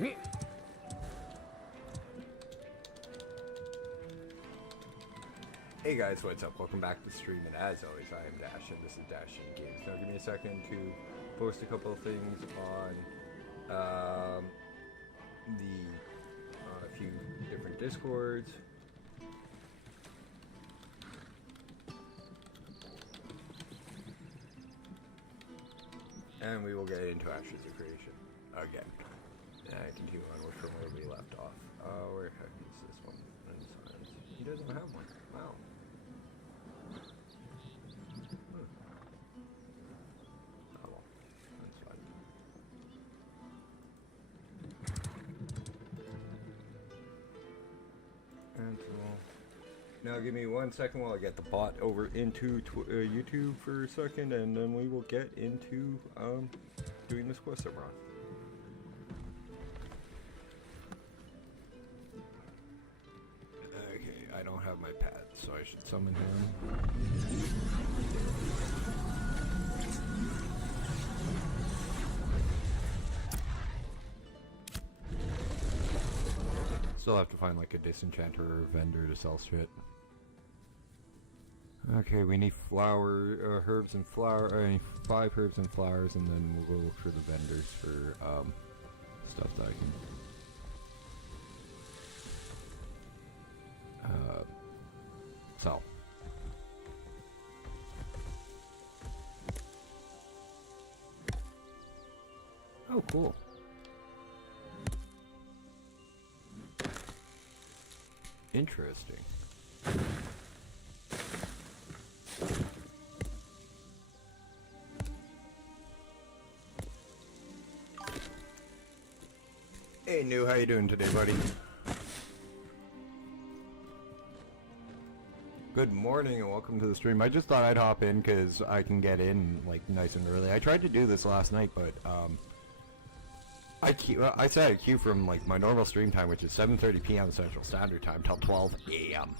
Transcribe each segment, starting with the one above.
Hey guys, what's up? Welcome back to the stream, and as always, I am Dash, and this is Dash in Games. Now give me a second to post a couple of things on a few different Discords. And we will get into Ashes of Creation again. And I continue onward from where we left off. Where the heck is this one? He doesn't have one. Wow. Oh well, that's fine. And so, now give me 1 second while I get the bot over into YouTube for a second, and then we will get into doing this quest that we're on. Okay, I don't have my pad, so I should summon him. Still have to find like a disenchanter or a vendor to sell shit. Okay, we need flower, herbs and flower. I need 5 herbs and flowers, and then we'll go look for the vendors for stuff that I can sell. Oh, cool. Interesting. Hey, New, how you doing today, buddy? Good morning and welcome to the stream. I just thought I'd hop in because I can get in like nice and early. I tried to do this last night, but I set a queue from like my normal stream time, which is 7:30 p.m. Central Standard Time, till 12 a.m.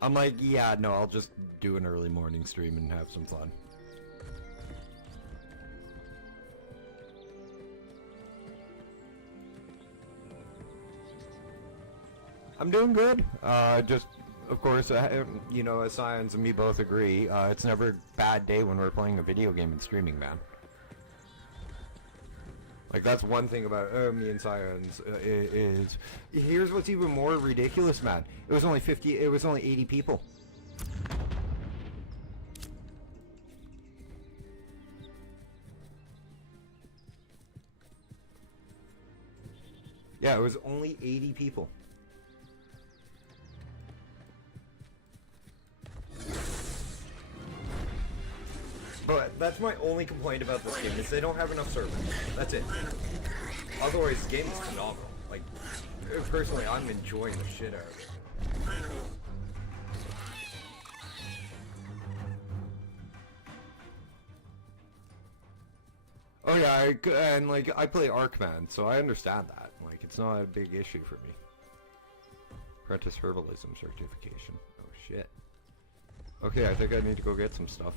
I'm like, yeah, no, I'll just do an early morning stream and have some fun. I'm doing good. Just, of course, you know, as Science and me both agree, it's never a bad day when we're playing a video game and streaming, man. Like, that's one thing about me and Science is here's what's even more ridiculous, man. It was only 80 people. Yeah, it was only 80 people. But that's my only complaint about this game, is they don't have enough servers. That's it. Otherwise, the game is phenomenal. Like, personally, I'm enjoying the shit out of it. Oh yeah, and like, I play Arkman, so I understand that. Like, it's not a big issue for me. Apprentice Herbalism certification. Oh shit. Okay, I think I need to go get some stuff.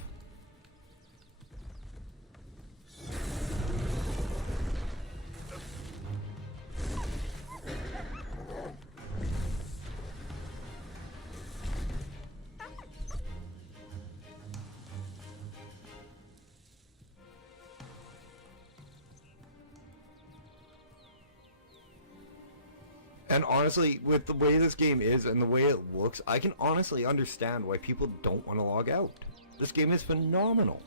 And honestly, with the way this game is and the way it looks, I can honestly understand why people don't want to log out. This game is phenomenal.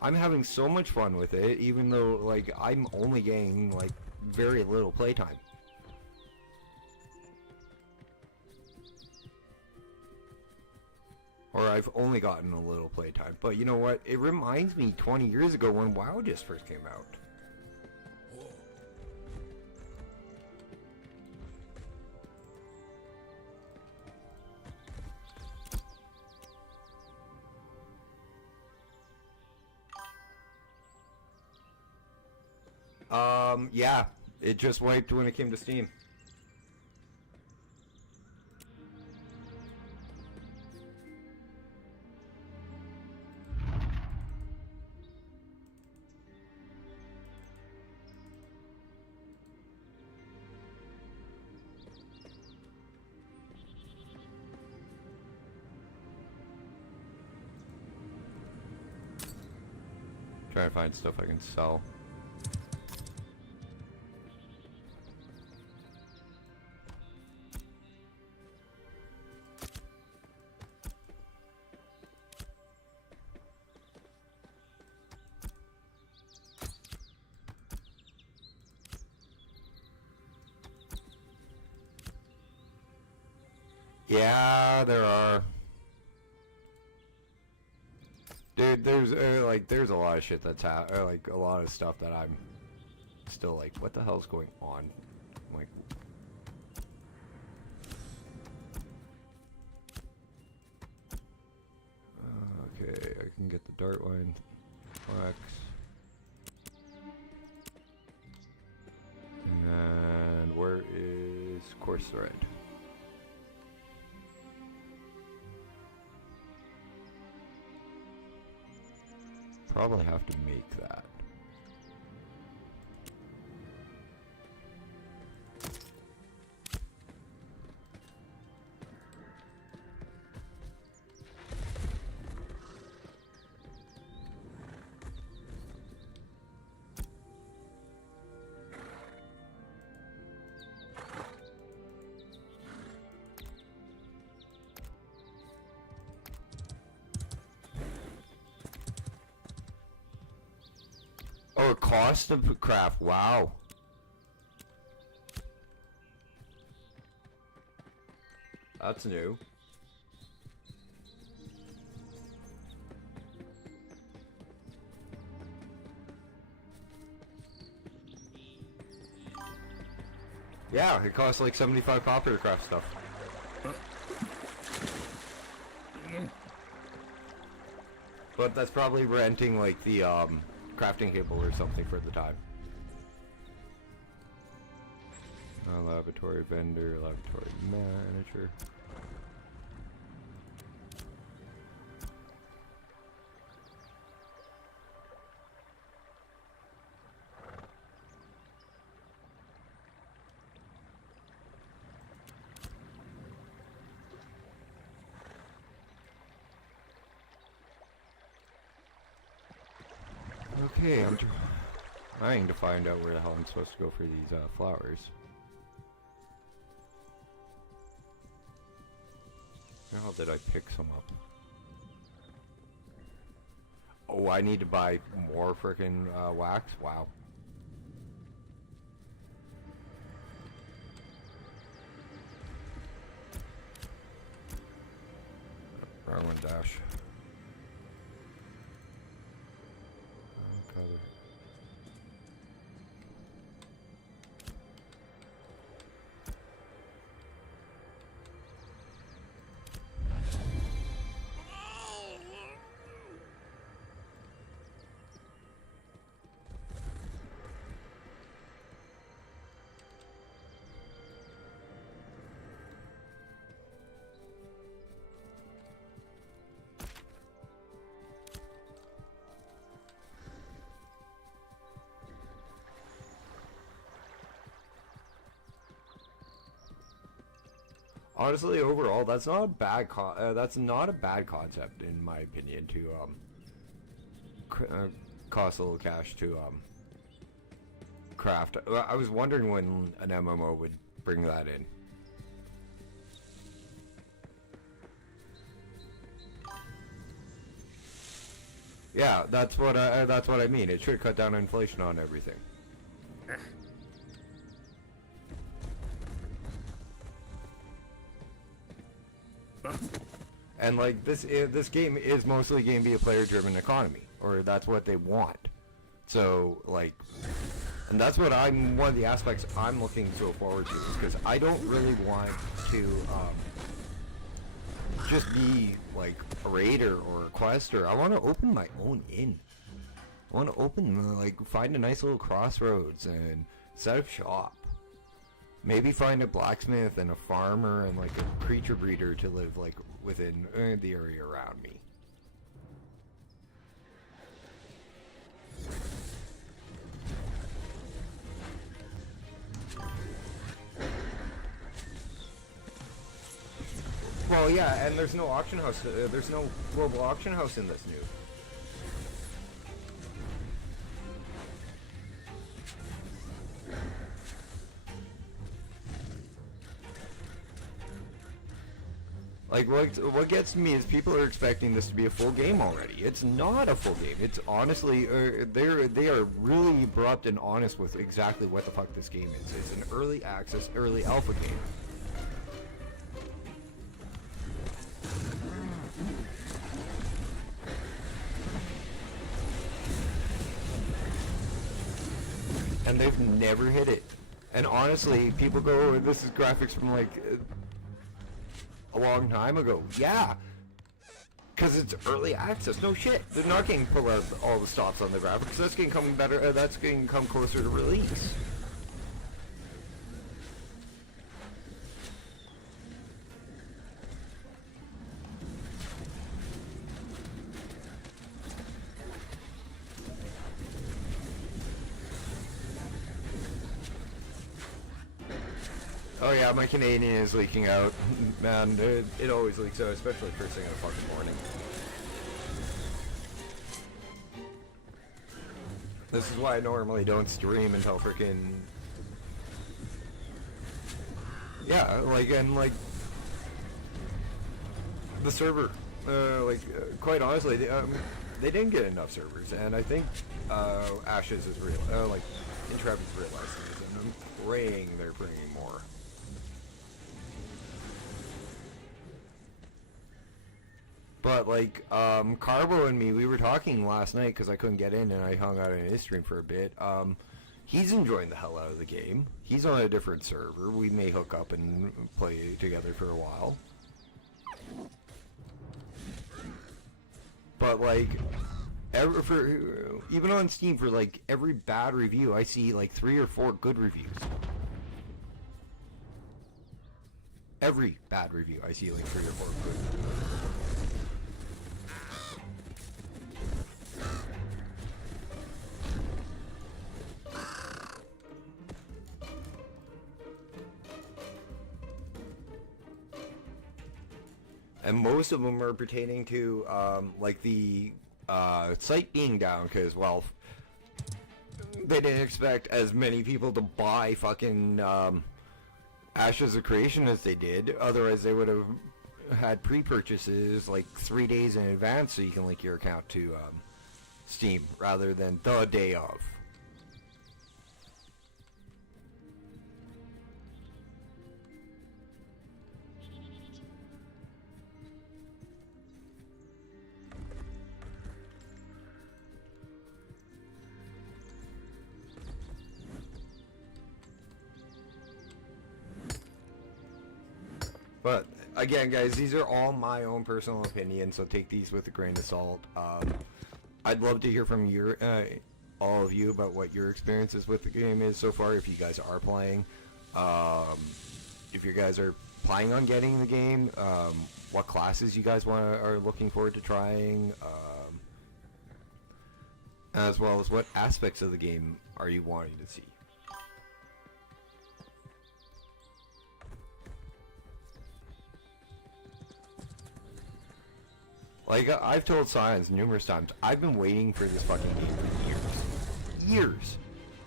I'm having so much fun with it, even though, like, I'm only getting, like, very little playtime. Or I've only gotten a little playtime. But you know what? It reminds me 20 years ago when WoW just first came out. Yeah, it just wiped when it came to Steam. Trying to find stuff I can sell. Yeah, there are. Dude, there's there's a lot of shit that's like a lot of stuff that I'm still like, what the hell's going on? I'm like, okay, I can get the dart line flex, and where is course thread? Probably have to make that. Oh, cost of craft, wow. That's new. Yeah, it costs like 75 copper to craft stuff. But that's probably renting like the crafting table or something for the time. Laboratory vendor, laboratory manager. Okay, I'm trying to find out where the hell I'm supposed to go for these flowers. How did I pick some up? Oh, I need to buy more frickin' wax? Wow. Wrong one, dash. Color. Honestly, overall, that's not a bad concept in my opinion to cost a little cash to craft. I was wondering when an MMO would bring that in. Yeah, that's what I mean. It should cut down inflation on everything. And like this game is mostly going to be a player-driven economy, or that's what they want. So like, and that's what one of the aspects I'm looking so forward to, is because I don't really want to just be like a raider or a quester. I want to open my own inn. I want to find a nice little crossroads and set up shop. Maybe find a blacksmith and a farmer and like a creature breeder to live like within the area around me. Well, yeah, and there's no auction house. There's no global auction house in this new. Like, what gets me is people are expecting this to be a full game already. It's not a full game. It's honestly, they are really abrupt and honest with exactly what the fuck this game is. It's an early access, early alpha game. And they've never hit it. And honestly, people go, this is graphics from like a long time ago. Yeah, because it's early access. No shit, they're not getting pull out all the stops on the graphics. That's getting coming better. That's getting come closer to release. Oh yeah, my Canadian is leaking out. Man, it always leaks out, especially first thing in the fucking morning. This is why I normally don't stream until freaking... Yeah, like, and like... The server, quite honestly, they didn't get enough servers, and I think, Ashes is real, like, Intrepid's realizing this, and I'm praying they're bringing more. But like, Carbo and me, we were talking last night because I couldn't get in and I hung out in his stream for a bit. He's enjoying the hell out of the game. He's on a different server. We may hook up and play together for a while. But like, even on Steam, for like every bad review, I see like 3 or 4 good reviews. Every bad review, I see like 3 or 4 good. And most of them are pertaining to, like, the site being down, because, well, they didn't expect as many people to buy fucking Ashes of Creation as they did. Otherwise, they would have had pre-purchases, like, 3 days in advance so you can link your account to Steam, rather than the day of. But again, guys, these are all my own personal opinions, so take these with a grain of salt. I'd love to hear from your all of you about what your experiences with the game is so far. If you guys are playing, if you guys are planning on getting the game, what classes you guys are looking forward to trying, as well as what aspects of the game are you wanting to see. Like, I've told Science numerous times, I've been waiting for this fucking game for years. Years!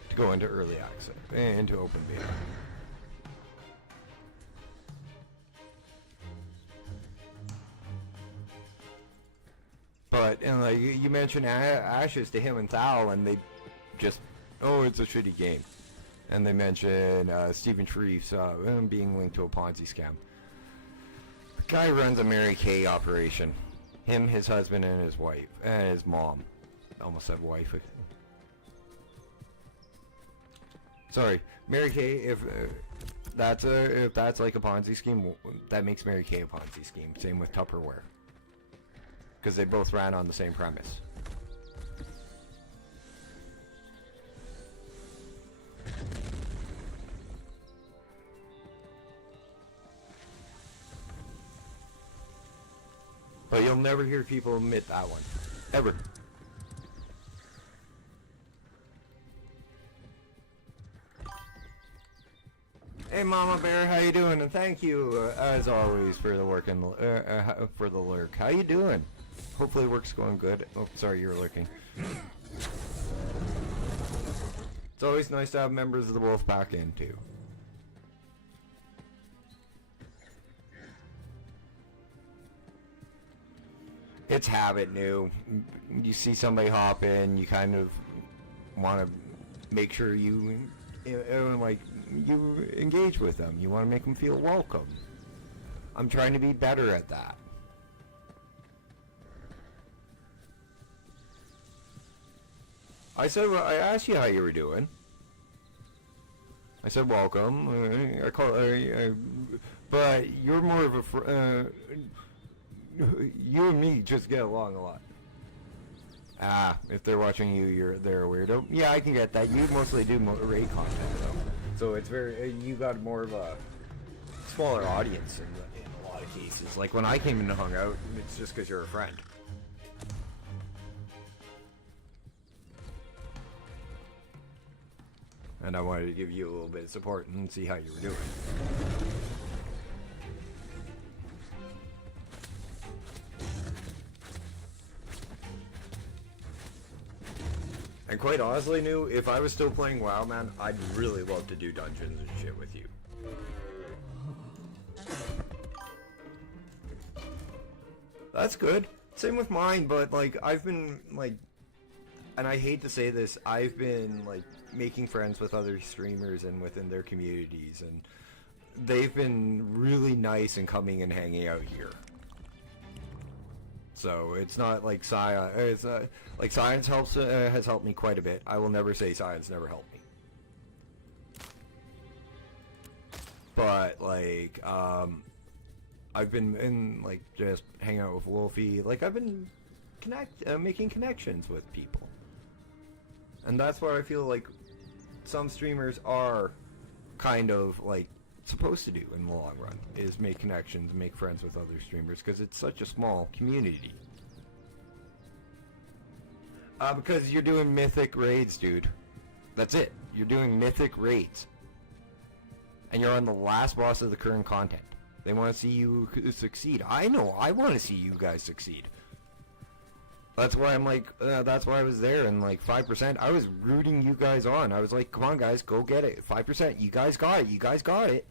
To go into early access, into open beta. But, and like, you mentioned Ashes to him and Thal, and they just, oh, it's a shitty game. And they mention Stephen Shreef's being linked to a Ponzi scam. The guy runs a Mary Kay operation. Him, his husband, and his wife, and his mom. I almost said wife. Sorry, Mary Kay. If that's like a Ponzi scheme, that makes Mary Kay a Ponzi scheme. Same with Tupperware, because they both ran on the same premise. But you'll never hear people admit that one. Ever. Hey Mama Bear, how you doing? And thank you, as always, for the work and for the lurk. How you doing? Hopefully work's going good. Oh, sorry, you're lurking. It's always nice to have members of the wolf pack in, too. It's habit new. You see somebody hop in, you kind of want to make sure you engage with them. You want to make them feel welcome. I'm trying to be better at that. I asked you how you were doing. I said welcome. But you're more of a you and me just get along a lot. Ah, if they're watching you, they're a weirdo. Yeah, I can get that. You mostly do raid content though, so it's you got more of a smaller audience in a lot of cases. Like when I came in and hung out, it's just because you're a friend. And I wanted to give you a little bit of support and see how you were doing. And quite honestly, New, if I was still playing WoW, man, I'd really love to do dungeons and shit with you. That's good. Same with mine, but like I've been like, and I hate to say this, I've been like making friends with other streamers and within their communities, and they've been really nice and coming and hanging out here. So it's not like science. It's like science has helped me quite a bit. I will never say science never helped me. But like I've been in like just hanging out with Wolfie. Like I've been making connections with people, and that's what I feel like some streamers are kind of like supposed to do in the long run, is make connections, make friends with other streamers, because it's such a small community. Because you're doing mythic raids, dude. That's it. You're doing mythic raids. And you're on the last boss of the current content. They want to see you succeed. I know, I want to see you guys succeed. That's why I'm like, that's why I was there, and like 5%, I was rooting you guys on. I was like, come on guys, go get it. 5%, you guys got it, you guys got it.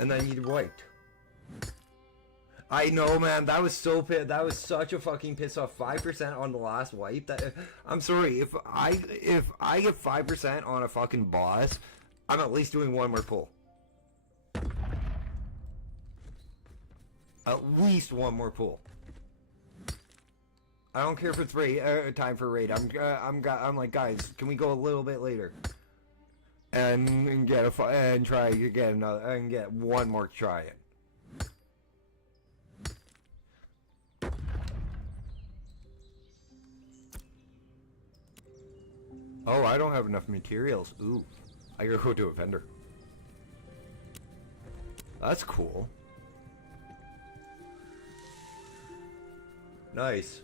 And then you wiped. I know, man, that was so that was such a fucking piss off. 5% on the last wipe. That I'm sorry, if I get 5% on a fucking boss, I'm at least doing one more pull. At least one more pull. I don't care if it's time for raid. I'm like, guys, can we go a little bit later? And get and try to get another and get one more try it. Oh, I don't have enough materials. Ooh, I gotta go to a vendor. That's cool. Nice.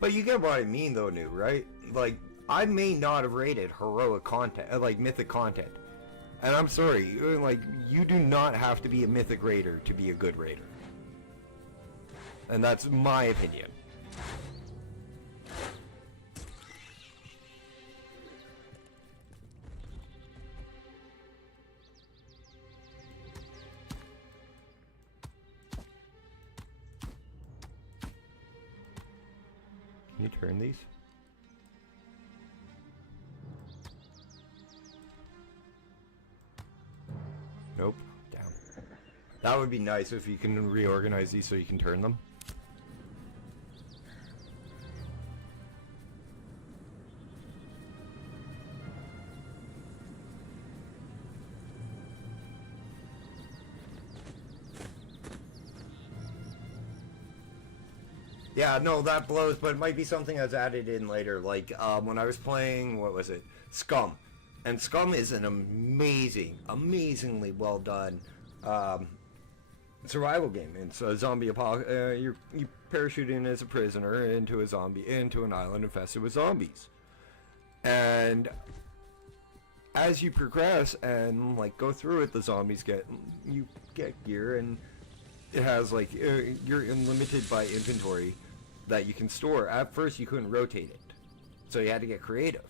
But you get what I mean, though, New, right? Like, I may not have rated heroic content, like mythic content. And I'm sorry, like, you do not have to be a mythic raider to be a good raider. And that's my opinion. Can you turn these? Nope. Down. That would be nice if you can reorganize these so you can turn them. Yeah, no, that blows, but it might be something that's added in later. Like, when I was playing, what was it? Scum. And Scum is an amazingly well done survival game. It's a zombie apocalypse. You parachute in as a prisoner into an island infested with zombies. And as you progress and like go through it, the zombies you get gear, and it has like you're limited by inventory that you can store. At first you couldn't rotate it, so you had to get creative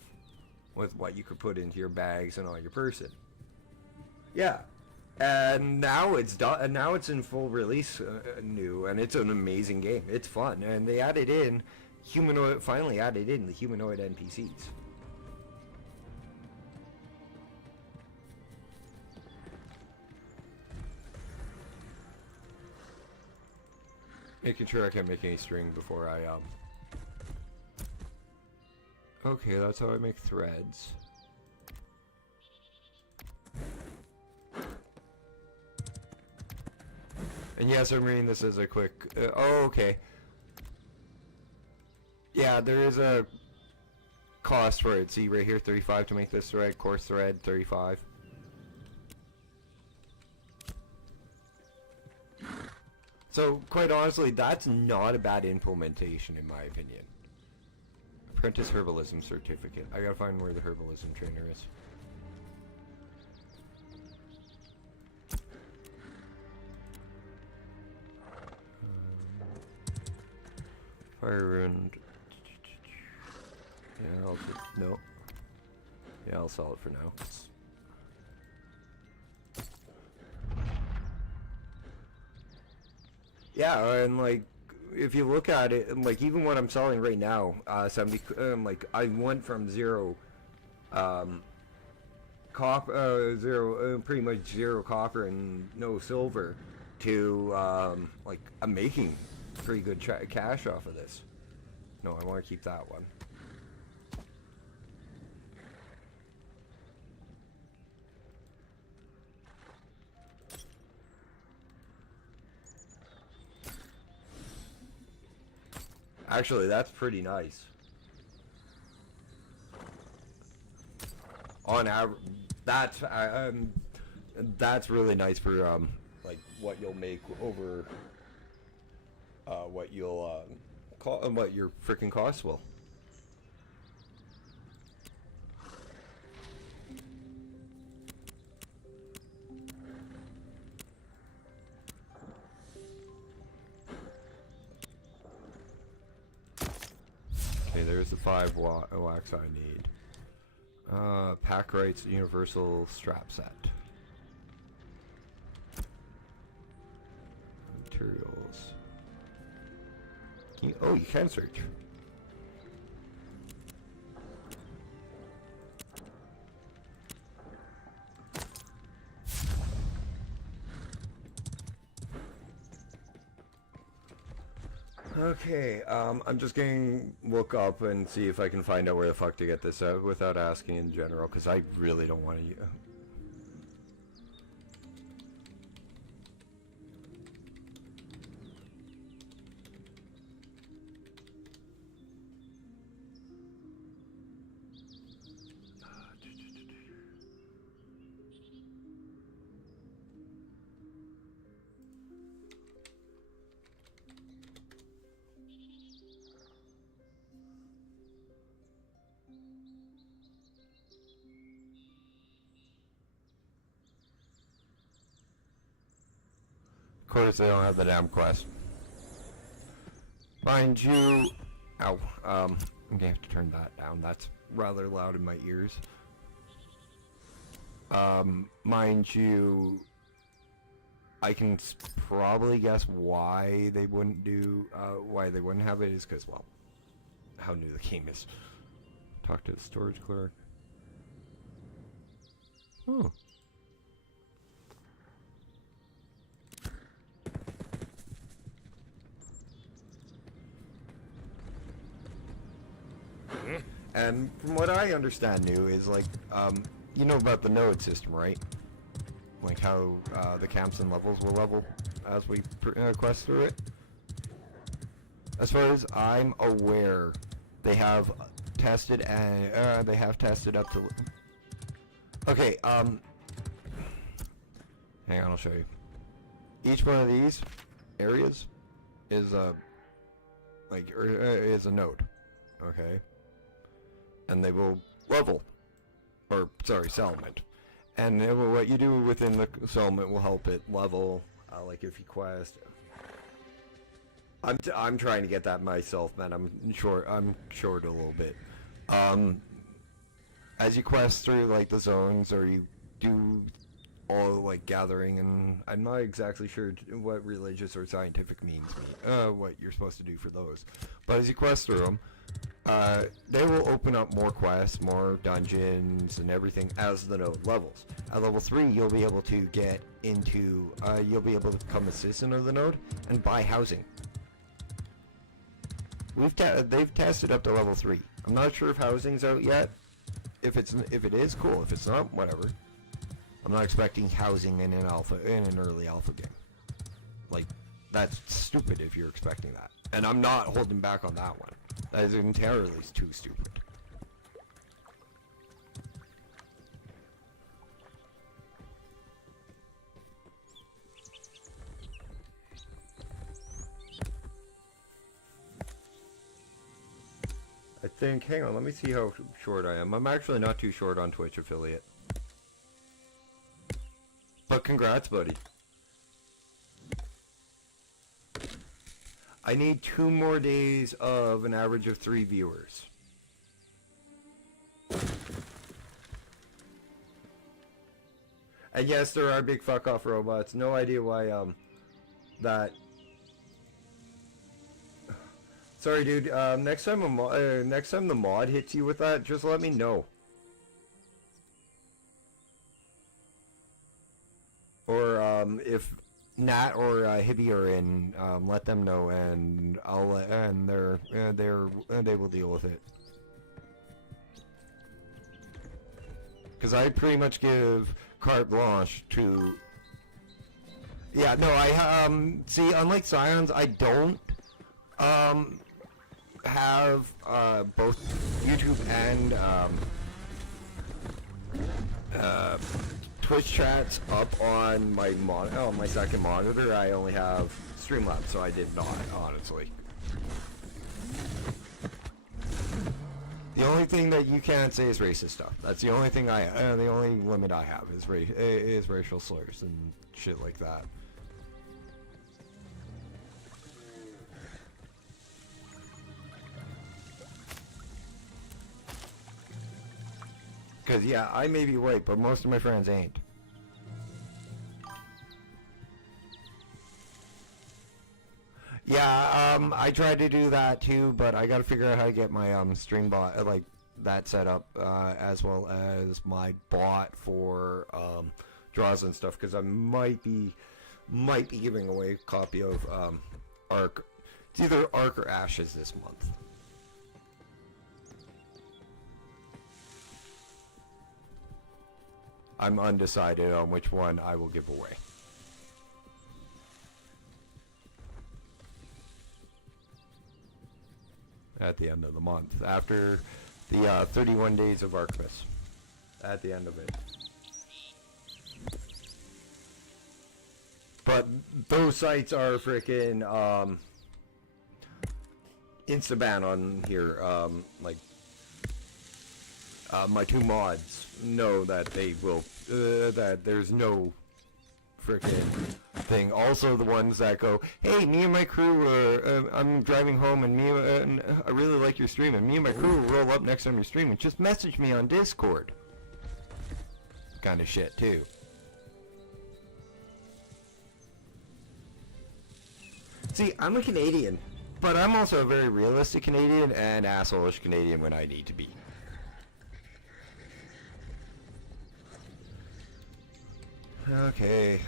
with what you could put into your bags and on your person. Yeah, And now it's done. And now it's in full release, new, and it's an amazing game. It's fun, and they added in humanoid. Finally added in the humanoid NPCs. Making sure I can't make any string before I Okay, that's how I make threads. And yes, I'm reading this as a quick... oh, okay. Yeah, there is a cost for it. See right here, 35 to make this thread. Course thread, 35. So, quite honestly, that's not a bad implementation in my opinion. Apprentice Herbalism Certificate. I gotta find where the Herbalism trainer is. Fire Rune. Yeah, I'll just... no. Yeah, I'll sell it for now. Yeah, and like, if you look at it, like even what I'm selling right now, like I went from zero, pretty much zero copper and no silver, to like I'm making pretty good cash off of this. No, I want to keep that one. Actually, that's pretty nice. On average, that's really nice for like what you'll make over what you'll what your freaking costs will. Okay, there's the 5 wax I need. Packright's universal strap set. Materials. Oh, you can search. Okay, I'm just gonna look up and see if I can find out where the fuck to get this out without asking in general, because I really don't want to... Of course, they don't have the damn quest. Mind you... Ow. I'm gonna have to turn that down. That's rather loud in my ears. Mind you... I can probably guess why they wouldn't do... why they wouldn't have it is because, well... how new the game is. Talk to the storage clerk. Oh. And from what I understand new is like, you know about the node system, right? Like how the camps and levels will level as we quest through it. As far as I'm aware, they have tested and up to... Okay, hang on, I'll show you. Each one of these areas is is a node, okay? And they will level, or sorry, settlement. And what you do within the settlement will help it level, like if you quest. I'm trying to get that myself, man. I'm short a little bit. As you quest through like the zones, or you do all like gathering, and I'm not exactly sure what religious or scientific means, what you're supposed to do for those. But as you quest through them, they will open up more quests, more dungeons, and everything as the node levels. At level 3, you'll be able to get into, you'll be able to become assistant of the node and buy housing. They've tested up to level 3. I'm not sure if housing's out yet. If it is, cool. If it's not, whatever. I'm not expecting housing in an early alpha game. Like, that's stupid if you're expecting that. And I'm not holding back on that one. That is entirely too stupid. I think, hang on, let me see how short I am. I'm actually not too short on Twitch affiliate. But congrats, buddy. I need 2 more days of an average of 3 viewers. And yes, there are big fuck off robots. No idea why that. Sorry, dude. Next time the mod hits you with that, just let me know. Or if Nat or Hibby are in, let them know, and they will deal with it. Because I pretty much give carte blanche to. Yeah, no, see, unlike Scions, I don't have both YouTube and Twitch chats up on my my second monitor. I only have Streamlabs, so I did not, honestly. The only thing that you can't say is racist stuff. That's the only thing the only limit I have is racial slurs and shit like that. Because, yeah, I may be white, but most of my friends ain't. Yeah, I tried to do that too, but I gotta figure out how to get my stream bot, like, that set up, as well as my bot for draws and stuff, because I might be giving away a copy of Ark. It's either Ark or Ashes this month. I'm undecided on which one I will give away. At the end of the month, after the 31 days of Archivist. At the end of it. But those sites are freaking insta-ban on here. Like, my 2 mods know that they will, that there's no frickin' thing. Also, the ones that go, hey, me and my crew, I'm driving home and I really like your stream, and me and my crew will roll up next time you're streaming. Just message me on Discord. Kind of shit, too. See, I'm a Canadian, but I'm also a very realistic Canadian and asshole-ish Canadian when I need to be. Okay.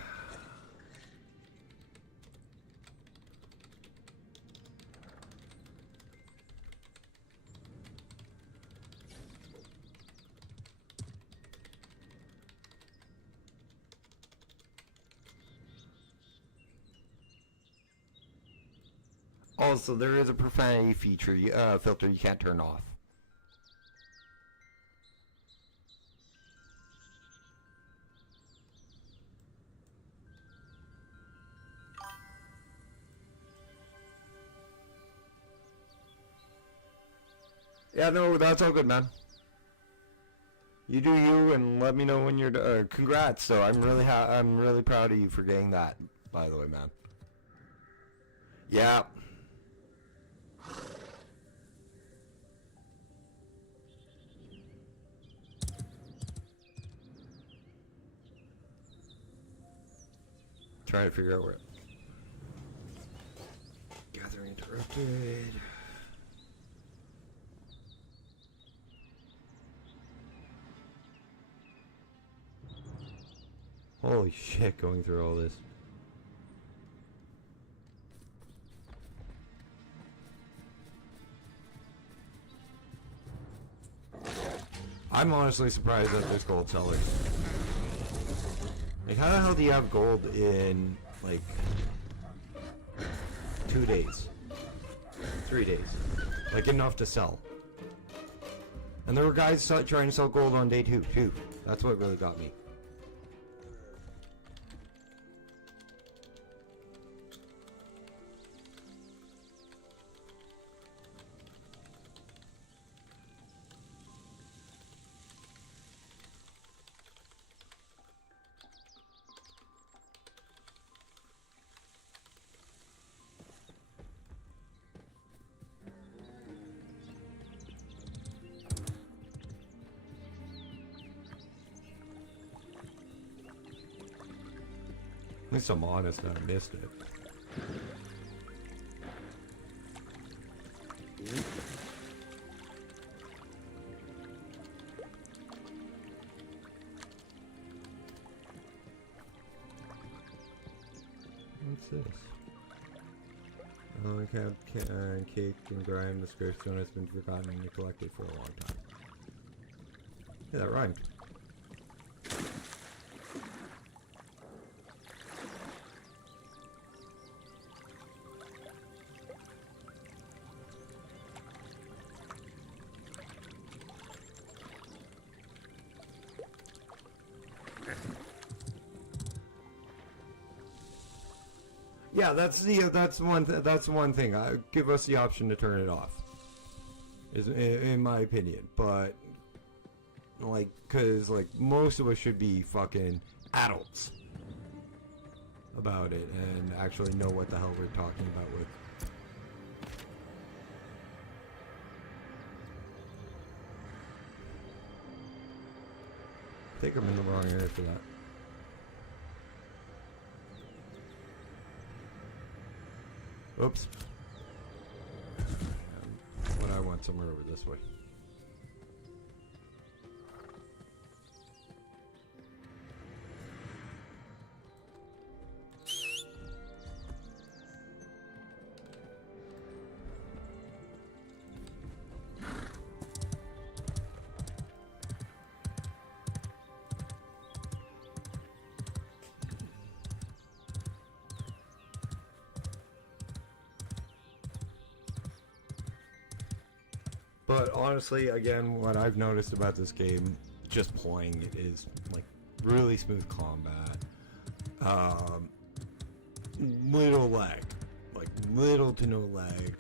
Also, there is a profanity feature, filter you can't turn off. Yeah, no, that's all good, man. You do you, and let me know when you're congrats. So I'm really proud of you for getting that, by the way, man. Yeah. trying to figure out where. Gathering interrupted. Holy shit, going through all this. I'm honestly surprised that there's gold sellers. Like, how the hell do you have gold in, like, 2 days? 3 days. Like, enough to sell. And there were guys trying to sell gold on day 2, too. That's what really got me. At least I'm honest that I missed it. What's this? Oh, cake and grime. The square stone has been forgotten and neglected for a long time. Yeah, that rhymed. Yeah, that's one thing. Give us the option to turn it off. Is in my opinion, but like, cause like most of us should be fucking adults about it and actually know what the hell we're talking about with. I think I'm in the wrong area for that. Oops. But I want somewhere over this way. But honestly, again, what I've noticed about this game, just playing it, is like really smooth combat. Little lag, like little to no lag.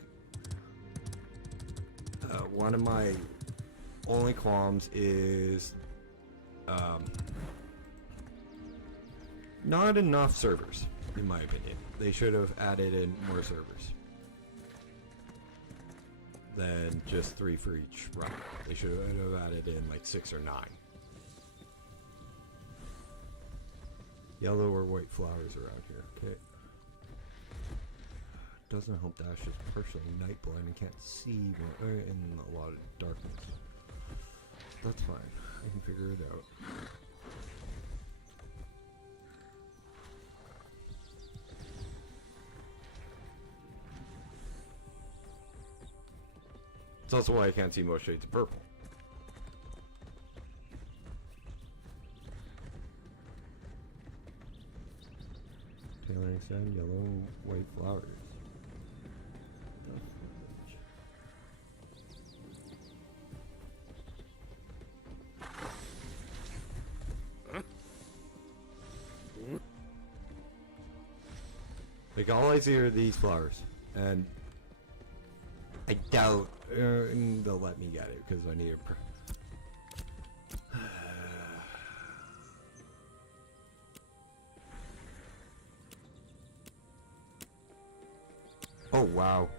One of my only qualms is not enough servers, in my opinion. They should have added in more servers than just 3 for each run. They should have added in like 6 or 9. Yellow or white flowers around here. Okay. Doesn't help Dash is partially night blind and can't see in a lot of darkness. That's fine. I can figure it out. It's also why I can't see most shades of purple. Tailoring sand, yellow, white flowers. Like, all I see are these flowers, and I doubt they'll let me get it because I need a. Oh wow.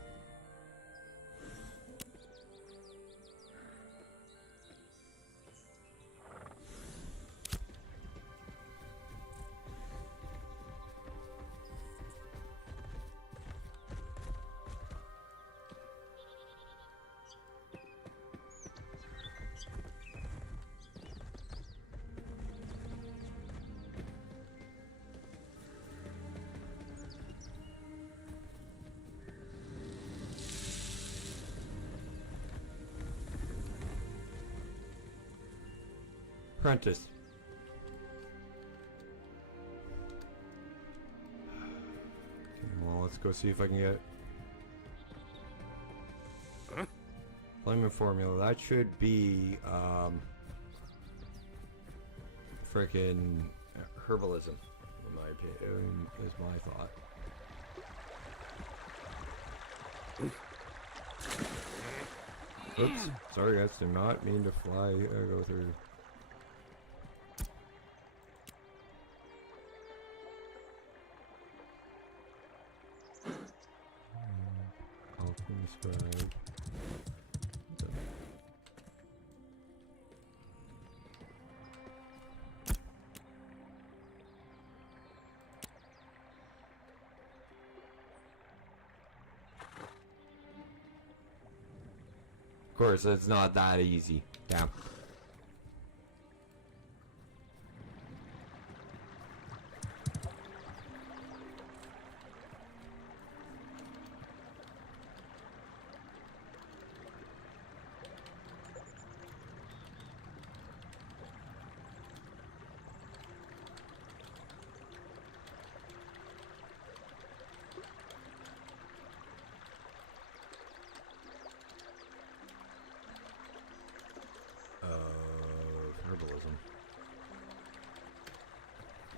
Prentice. Okay, well, let's go see if I can get... Lemon formula. That should be, frickin' herbalism, in my opinion, is my thought. Oops. Sorry guys, did not mean to fly, go through. Alchemy scribe. Of course, it's not that easy. Damn. Herbalism.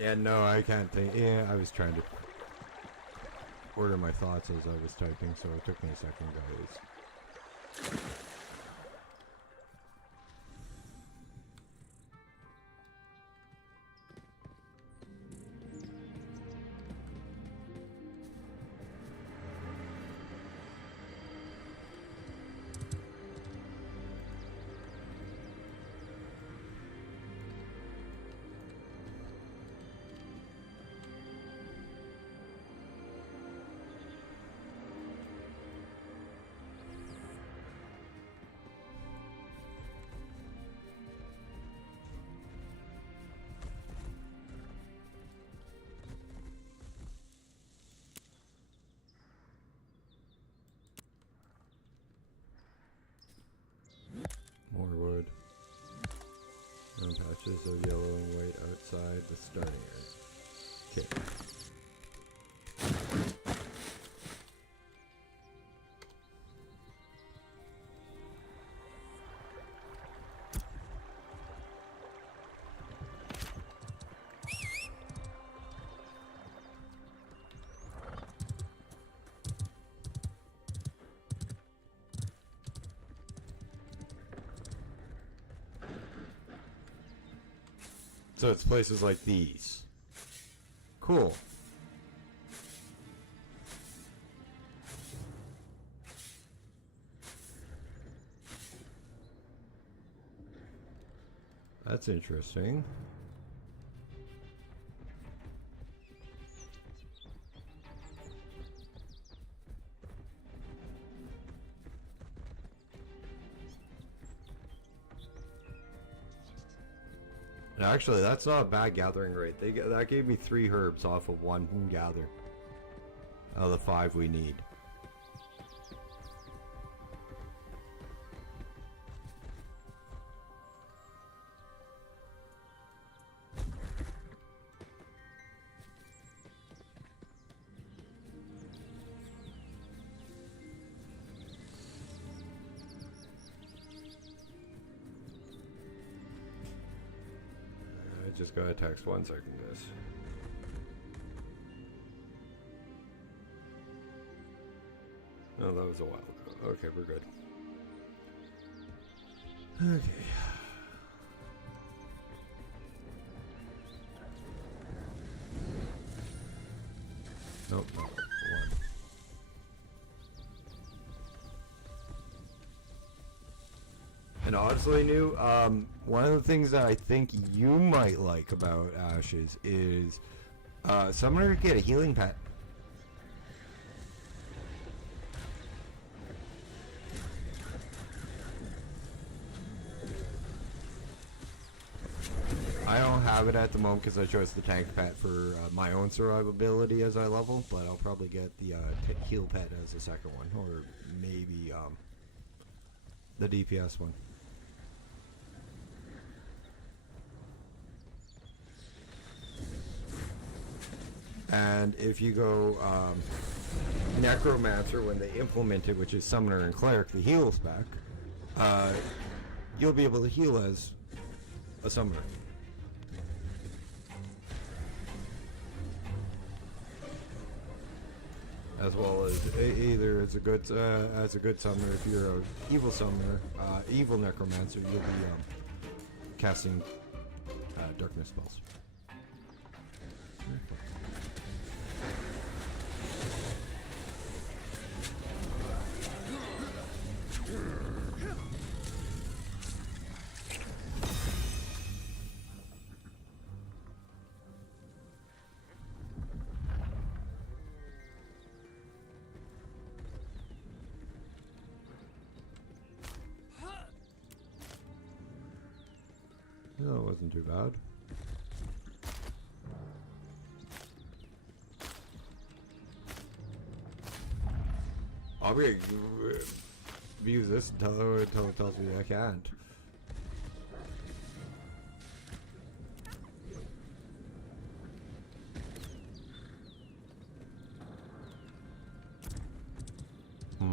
Yeah, no, I can't think. Yeah, I was trying to order my thoughts as I was typing, so it took me a second, guys. More wood. And patches of yellow and white outside the starting area. Okay. So it's places like these. Cool. That's interesting. Actually, that's not a bad gathering rate. That gave me 3 herbs off of 1 gather. Out of the 5 we need. Just got a text 1 second, guys. No, that was a while ago. Okay, we're good. Okay. Nope, not 1. And honestly, New, one of the things that I think you might like about Ashes is Summoner get a healing pet. I don't have it at the moment because I chose the tank pet for my own survivability as I level, but I'll probably get the heal pet as the second one, or maybe the DPS one. And if you go Necromancer when they implement it, which is Summoner and Cleric, the heal spec, you'll be able to heal as a Summoner. As well as either as a good summoner. If you're an evil summoner, evil necromancer, you'll be casting darkness spells. No, it wasn't too bad. I'll be use this until it tells me I can't. Okay,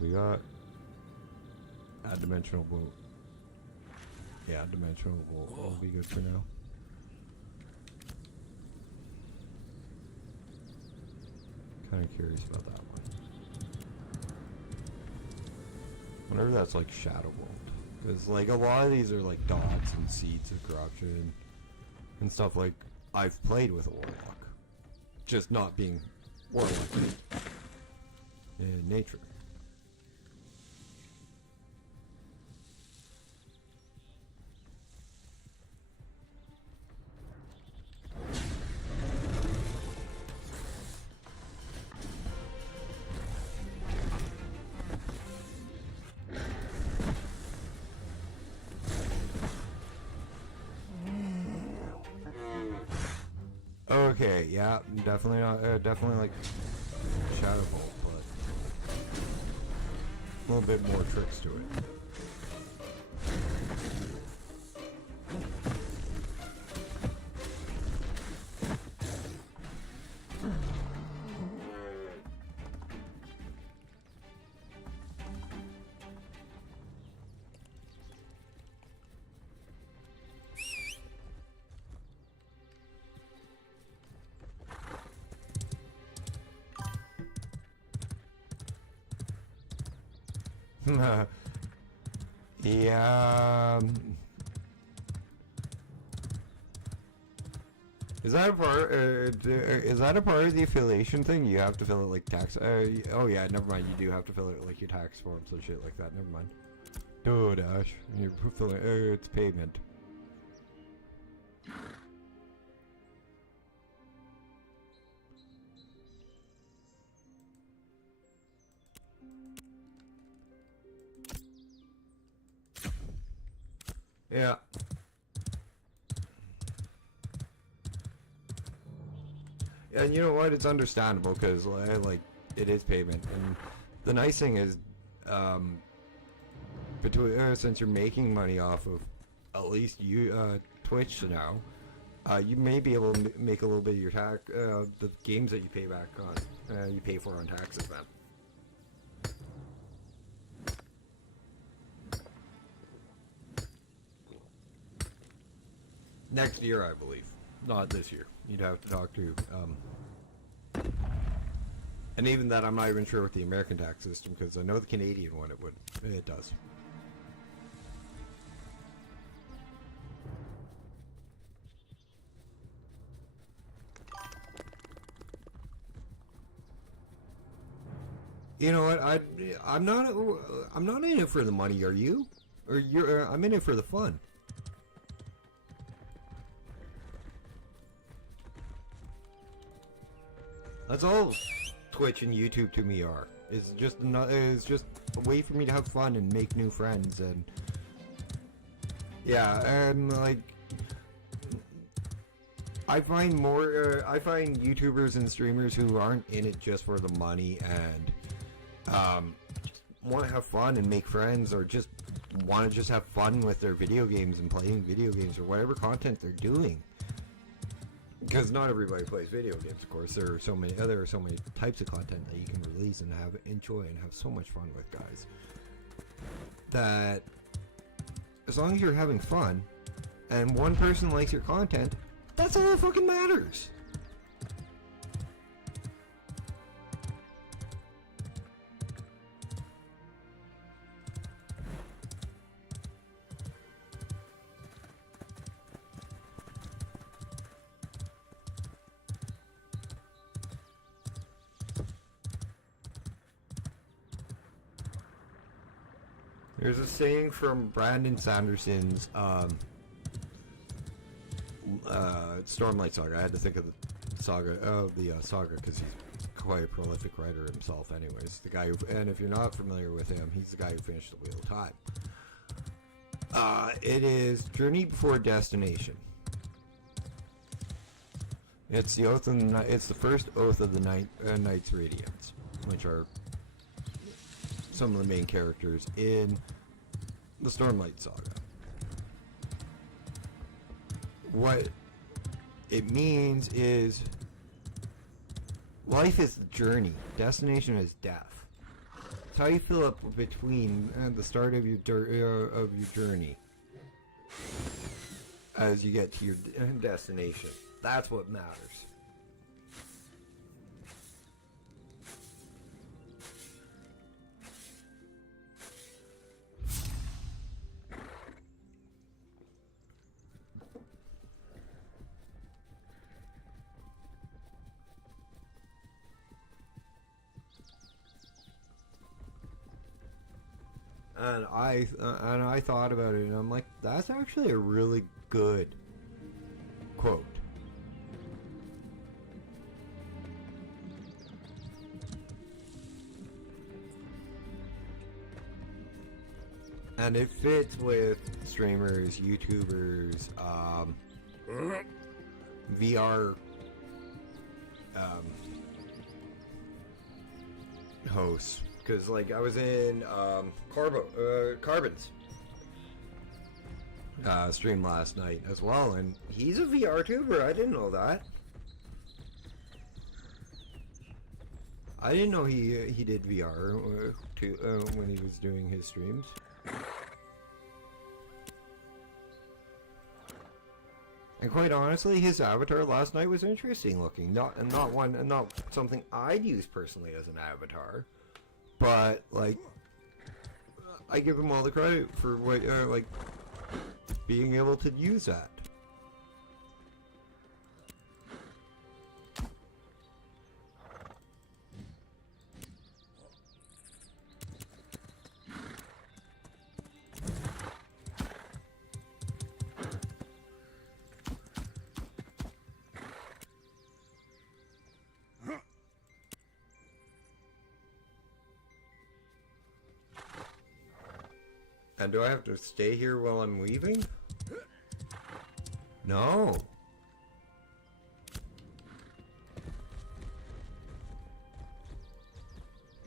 we got add dimensional bolt. Yeah, dimensional will be good for now. Kind of curious about that one. Whenever that's like Shadow Bolt, because like a lot of these are like dots and seeds of corruption and stuff. Like I've played with a warlock, just not being warlock in nature. Okay, yeah, definitely not, definitely like Shadow Bolt, but a little bit more tricks to it. Yeah. Is that a part? Is that a part of the affiliation thing? You have to fill it like tax. Oh yeah, never mind. You do have to fill it like your tax forms and shit like that. Never mind. Oh dash. You're filling. It's payment. Yeah. And you know what? It's understandable because like it is payment, and the nice thing is, between since you're making money off of at least you Twitch now, you may be able to make a little bit of your tax the games that you pay back on you pay for on taxes, man. Next year, I believe. Not this year. You'd have to talk to, and even that, I'm not even sure with the American tax system, because I know the Canadian one, it does. You know what? I'm not in it for the money. Are you? Or you're? I'm in it for the fun. That's all Twitch and YouTube to me are. It's just a way for me to have fun and make new friends, and yeah, and like I find YouTubers and streamers who aren't in it just for the money and want to have fun and make friends, or just want to just have fun with their video games and playing video games or whatever content they're doing. Because not everybody plays video games, of course. There are so many types of content that you can release and enjoy and have so much fun with, guys. That as long as you're having fun and one person likes your content, that's all that fucking matters. There's a saying from Brandon Sanderson's Stormlight Saga. I had to think of the saga because he's quite a prolific writer himself. Anyways, the guy who, and if you're not familiar with him, he's the guy who finished The Wheel of Time. It is Journey Before Destination. It's the oath of the it's the first oath of the Knights Radiants, which are some of the main characters in the Stormlight Saga. What it means is life is the journey, destination is death. It's how you fill up between the start of your journey as you get to your destination. That's what matters. And I thought about it, and I'm like, that's actually a really good quote. And it fits with streamers, YouTubers, VR hosts. Because, like, I was in Carbon's stream last night as well, and he's a VR tuber. I didn't know that. I didn't know he did VR when he was doing his streams. And quite honestly, his avatar last night was interesting looking. Not something I'd use personally as an avatar. But, like, I give him all the credit for what, like, being able to use that. And do I have to stay here while I'm weaving? No.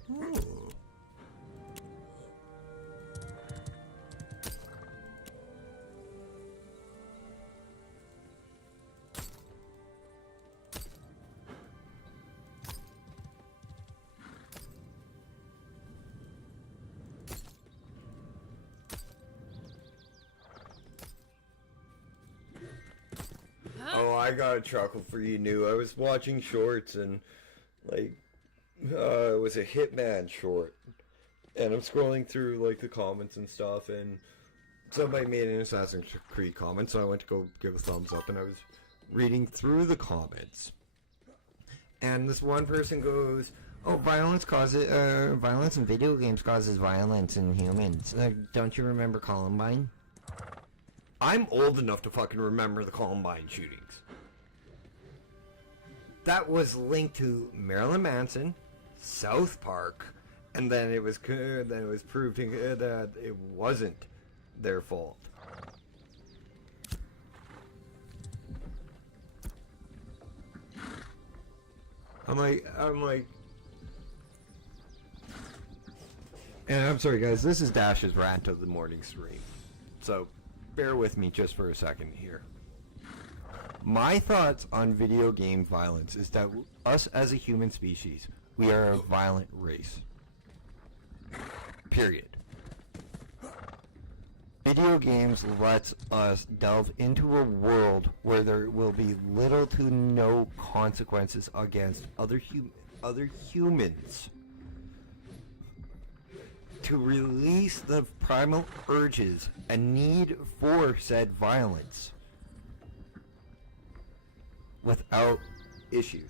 Ooh. Oh, I got a chuckle for you, New. I was watching shorts and, like, it was a Hitman short. And I'm scrolling through, like, the comments and stuff, and somebody made an Assassin's Creed comment, so I went to go give a thumbs up, and I was reading through the comments. And this one person goes, oh, violence in video games causes violence in humans. Don't you remember Columbine? I'm old enough to fucking remember the Columbine shootings. That was linked to Marilyn Manson, South Park, and then it was proved that it wasn't their fault. I'm like, and I'm sorry guys, this is Dash's rant of the morning stream, so bear with me just for a second here. My thoughts on video game violence is that us as a human species, we are a violent race. Period. Video games lets us delve into a world where there will be little to no consequences against other humans. To release the primal urges and need for said violence without issues.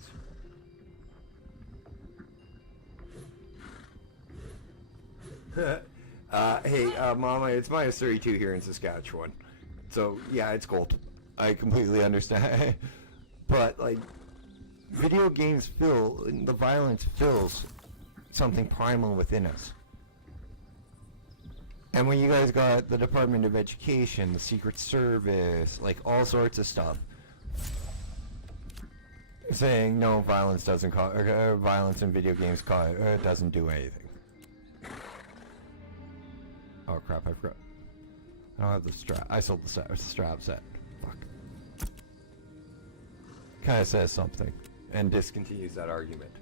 Hey, Mama, it's -32 here in Saskatchewan. So, yeah, it's cold. I completely understand. But, like, video games the violence fills something primal within us. And when you guys got the Department of Education, the Secret Service, like, all sorts of stuff, saying, no, violence doesn't violence in video games doesn't do anything. Oh crap, I forgot. I don't have the strap. I sold the strap set. Fuck. Kinda says something. And discontinues that argument.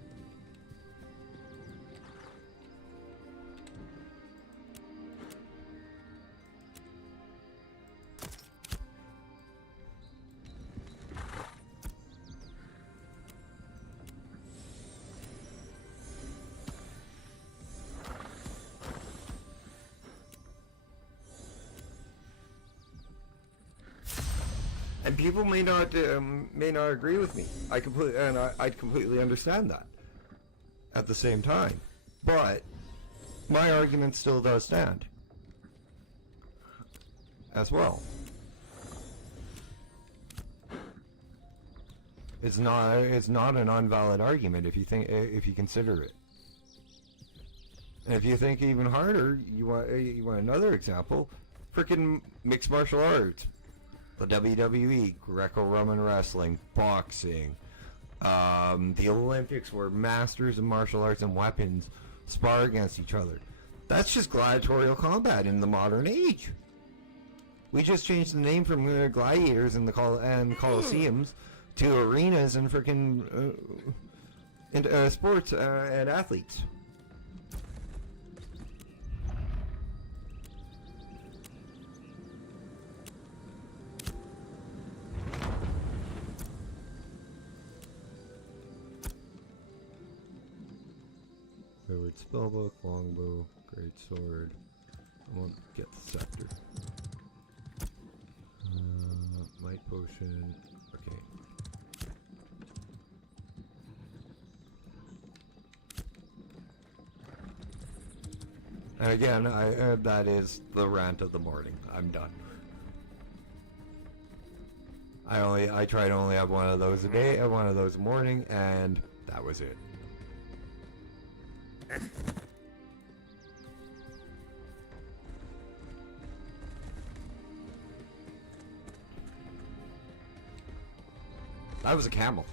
And people may not agree with me. I completely understand that. At the same time, but my argument still does stand as well. It's not an invalid argument if you consider it. And if you think even harder, you want another example, frickin' mixed martial arts. The WWE, Greco-Roman wrestling, boxing, the Olympics where masters of martial arts and weapons spar against each other. That's just gladiatorial combat in the modern age. We just changed the name from gladiators and coliseums to arenas and freaking sports and athletes. Favorite spellbook, longbow, great sword. I won't get the scepter. Might potion. Okay. And again, that is the rant of the morning. I'm done. I try to only have one of those a day, one of those a morning, and that was it. That was a camel.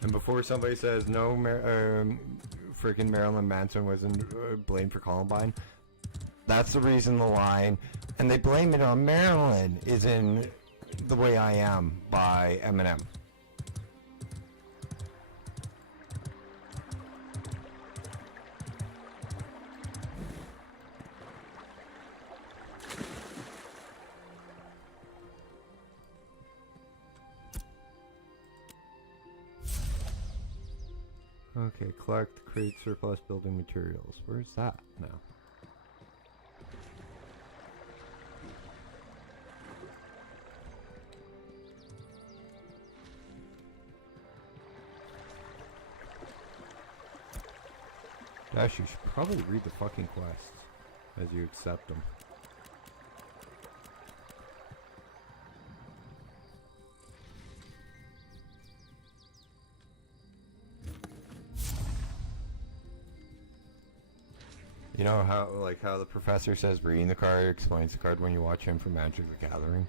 And before somebody says no, freaking Marilyn Manson wasn't blamed for Columbine, that's the reason the line, and they blame it on Marilyn, is in The Way I Am by Eminem. Okay, collect, create surplus building materials. Where's that now? Gosh, you should probably read the fucking quests. as you accept them. You know how the professor says reading the card explains the card when you watch him from Magic the Gathering?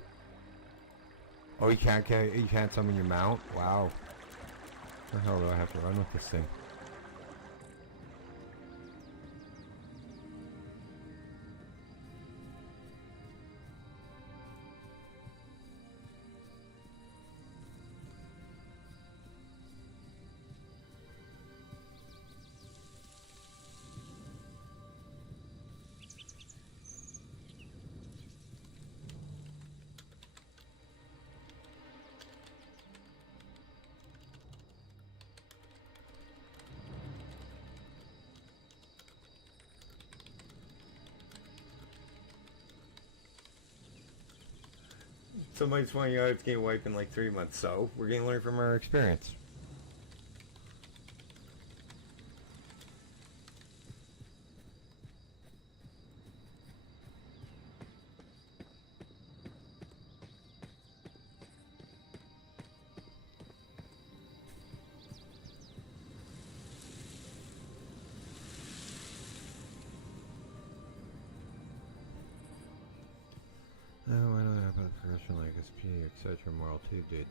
Oh, you can't summon your mount? Wow. What the hell do I have to run with this thing? Somebody's pointing out it's getting wiped in like 3 months, so we're going to learn from our experience. No, I don't have a progression like SP, etc. Moral 2 data.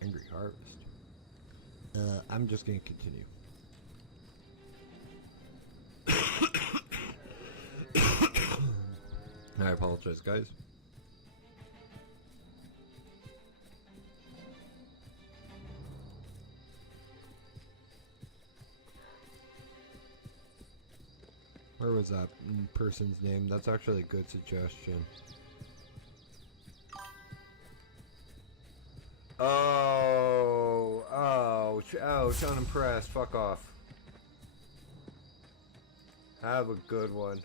Angry Harvest. I'm just gonna continue. I apologize, guys. Where was that person's name? That's actually a good suggestion. Oh, ouch, ouch, unimpressed, fuck off. Have a good one.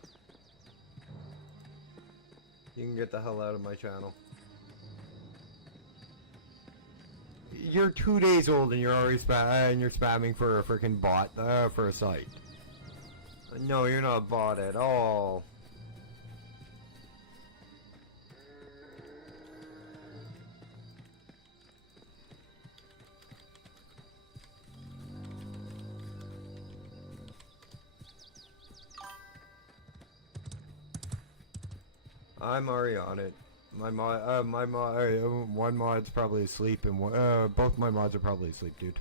You can get the hell out of my channel. You're 2 days old and you're already spamming for a freaking bot, for a site. No, you're not a bot at all. I'm already on it. One mod's probably asleep, and both my mods are probably asleep, dude.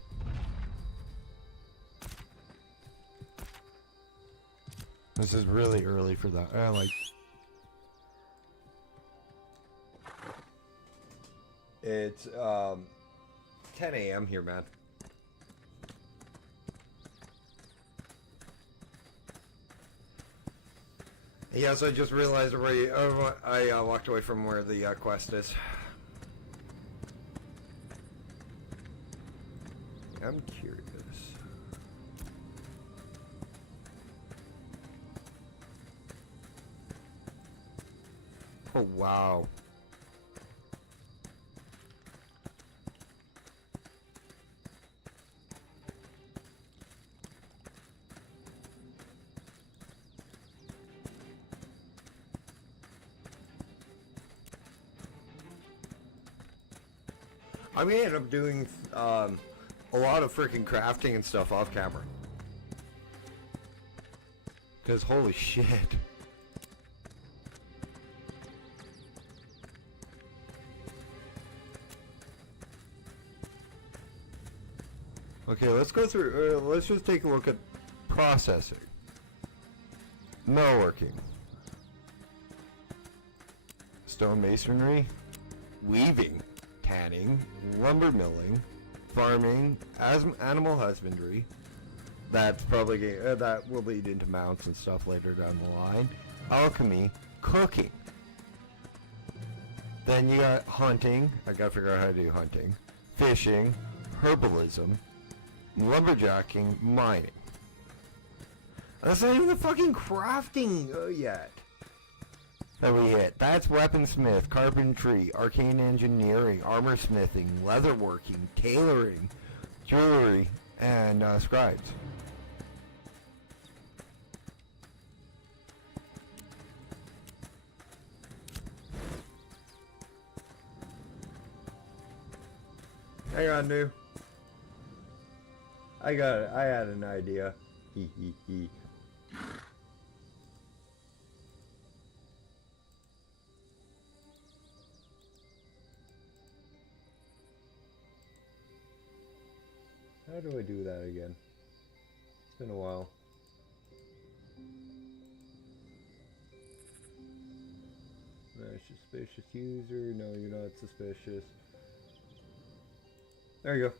This is really early for that. Like, it's 10 a.m. here, man. Yes, I just realized already. I walked away from where the quest is. I'm curious. Oh, wow. I may end up doing a lot of freaking crafting and stuff off camera. Because holy shit. Okay, let's go through, let's just take a look at processing, metalworking, stone masonry, weaving, tanning, lumber milling, farming, animal husbandry. That's probably that will lead into mounts and stuff later down the line. Alchemy, cooking. Then you got hunting. I gotta figure out how to do hunting. Fishing, herbalism, lumberjacking, mining. That's not even the fucking crafting yet. That we hit. That's weaponsmith, carpentry, arcane engineering, armor smithing, leatherworking, tailoring, jewelry, and scribes. Hang on, dude. I got it. I had an idea. Hee hee hee. How do I do that again? It's been a while. Suspicious user. No, you're not suspicious. There you go.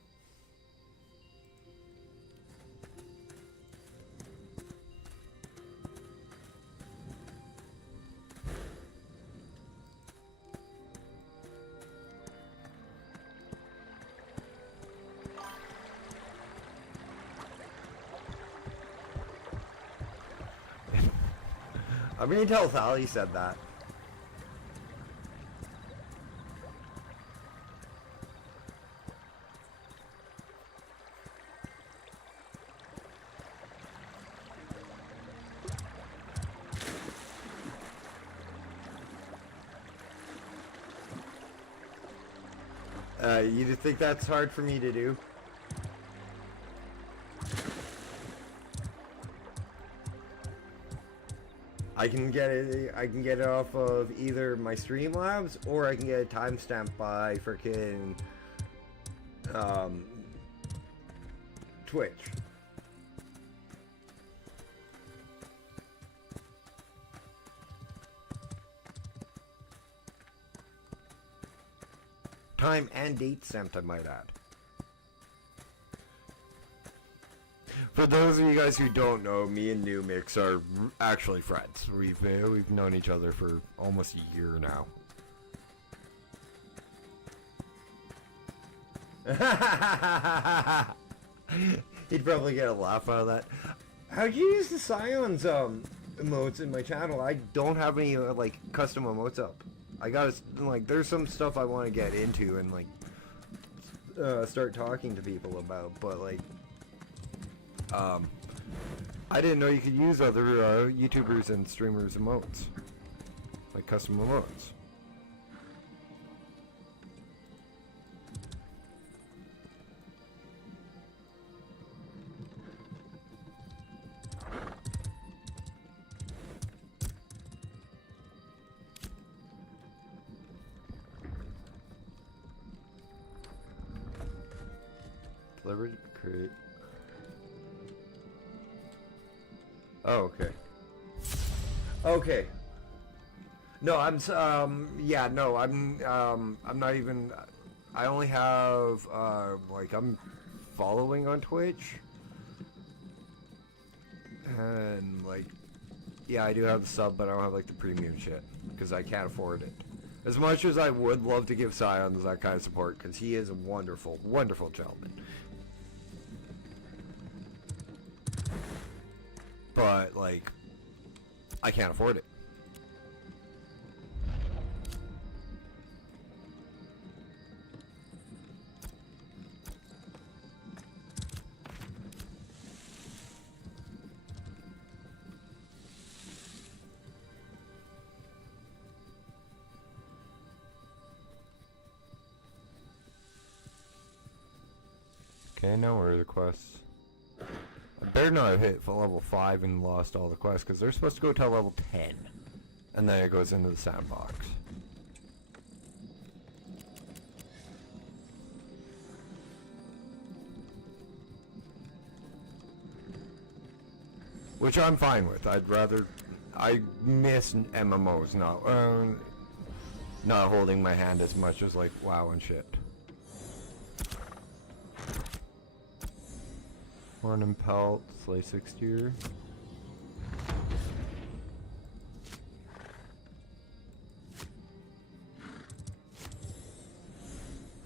I'm gonna tell Sally said that. You think that's hard for me to do? I can get it off of either my Streamlabs or I can get a timestamp by frickin' Twitch. Time and date stamped, I might add. For those of you guys who don't know, me and New Mix are actually friends. We've known each other for almost a year now. He'd probably get a laugh out of that. How'd you use the Scions emotes in my channel? I don't have any like custom emotes up. I gotta like, there's some stuff I want to get into and like start talking to people about, but like I didn't know you could use other YouTubers and streamers emotes, like custom emotes. Leverage create. Oh, okay. Okay. No, yeah, no, I'm not even, I only have, like, I'm following on Twitch, and, like, yeah, I do have the sub, but I don't have, like, the premium shit, because I can't afford it. As much as I would love to give Scions that kind of support, because he is a wonderful, wonderful gentleman. But, like, I can't afford it. Okay, now where are the quests? I better not have hit for level 5 and lost all the quests, because they're supposed to go till level 10. And then it goes into the sandbox. Which I'm fine with. I'd rather... I miss MMOs, not holding my hand as much as, like, WoW and shit. Horn and Pelt, Slay 6-tier.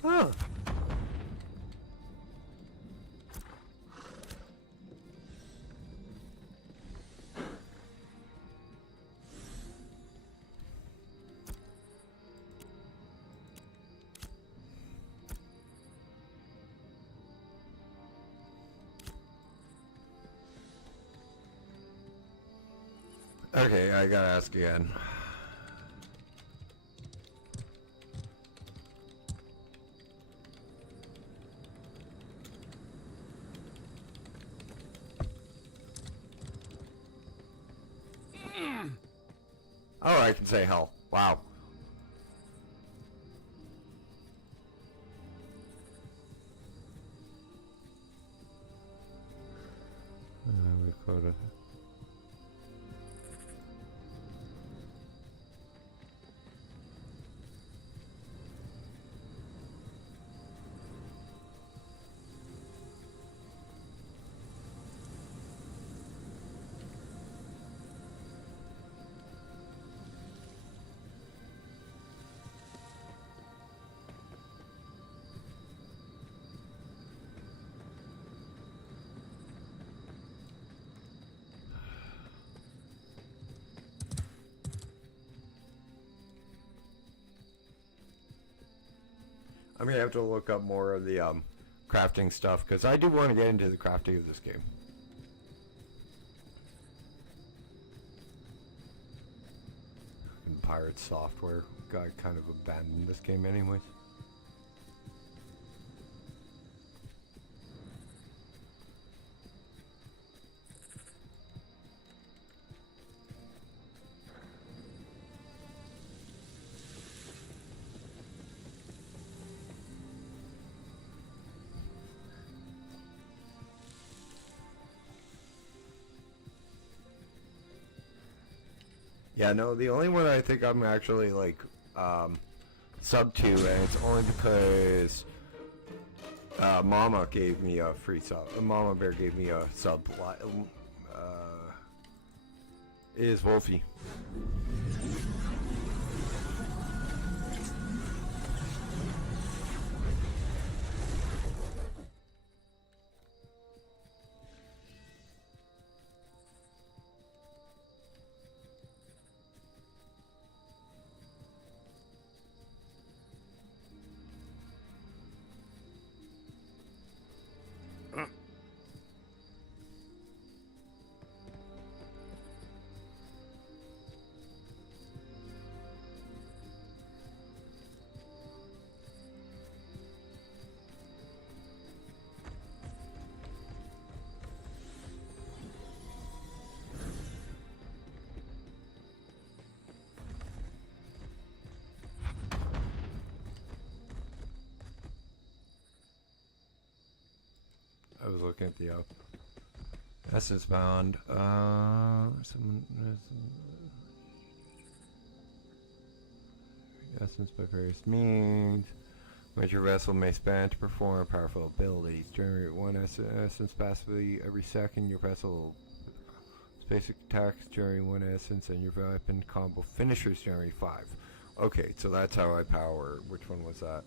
Huh. Okay, I gotta ask again. Oh, I can say hell. Wow. We quoted. I'm gonna have to look up more of the crafting stuff because I do want to get into the crafting of this game. Pirate Software got kind of abandoned this game anyways. Yeah, no, the only one I think I'm actually like sub to, and it's only because Mama gave me a free sub. Mama Bear gave me a sub. Is Wolfie. I was looking at the essence bound. Essence by various means. Which your vessel may spend to perform powerful abilities. Generate one essence passively every second. Your vessel basic attacks generate one essence, and your weapon combo finishers generate 5. Okay, so that's how I power. Which one was that?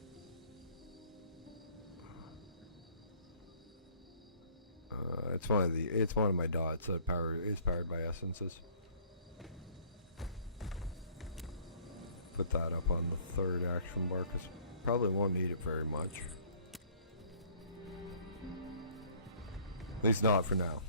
It's one of my dots that is powered by essences. Put that up on the 3rd action bar because probably won't need it very much. At least not for now.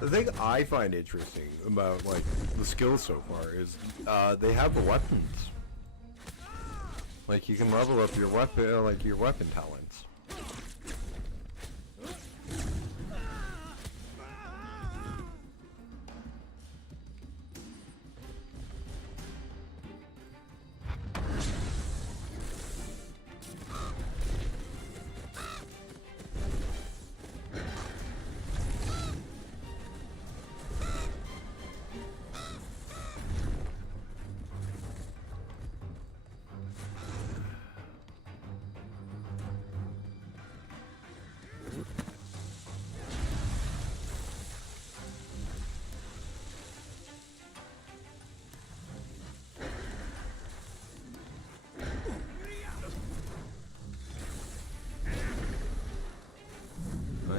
The thing I find interesting about like the skills so far is they have the weapons. Like you can level up your weapon, like your weapon talents.